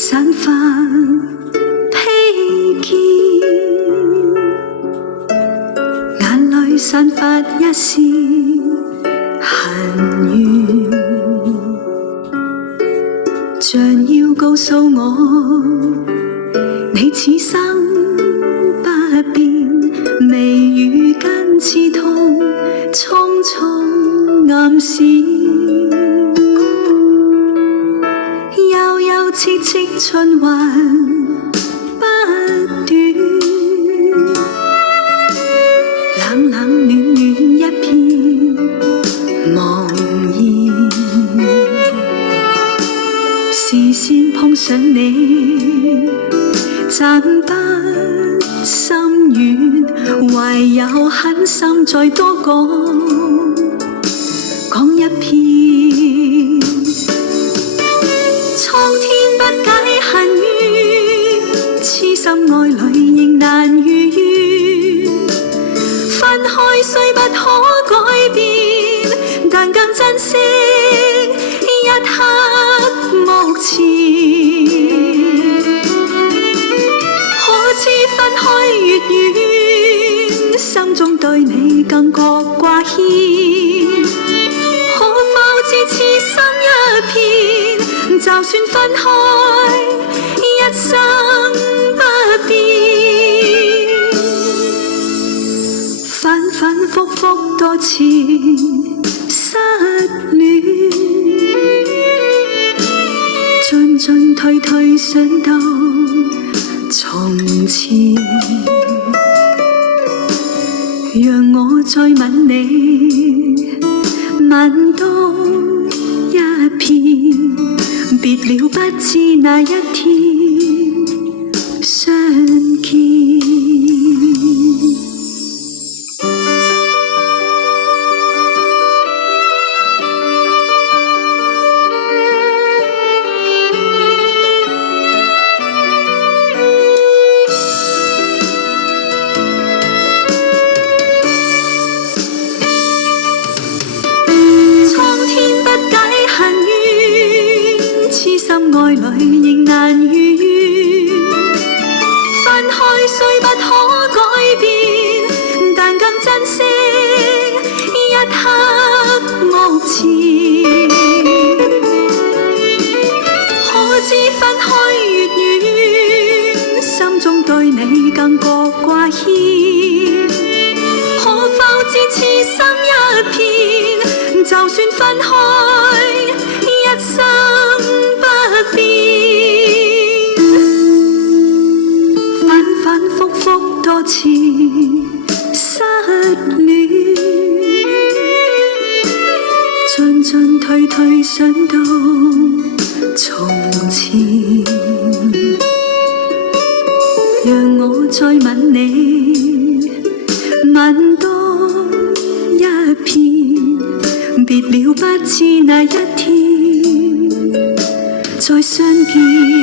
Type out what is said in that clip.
散發披肩，眼淚散發一絲恨怨，像要告訴我，你此生不變，未遇根刺痛，匆匆暗示。切切循環不斷，冷冷暖暖一片茫然，視線碰上你，暫不心軟，唯有狠心再多講一遍。蒼天不解恨怨，痴心愛侶仍難如願。分開雖不可改變，但更珍惜一刻目前。可知分開越遠，心中對你更覺掛牽。可否知痴心一片？就算分開，一生不變，反反覆覆多次失戀，進進退退想到從前，讓我再吻你，吻多一片。別了不知那一天相見。愛侶仍難如願，分開雖不可改變，但更珍惜一刻目前。可知分開越遠，心中對你更覺掛牽。可否知痴心一片，就算分開，一生反反覆覆多次失戀，進進退退想到從前，讓我再吻你，吻多一片，別了不知那一天再相見。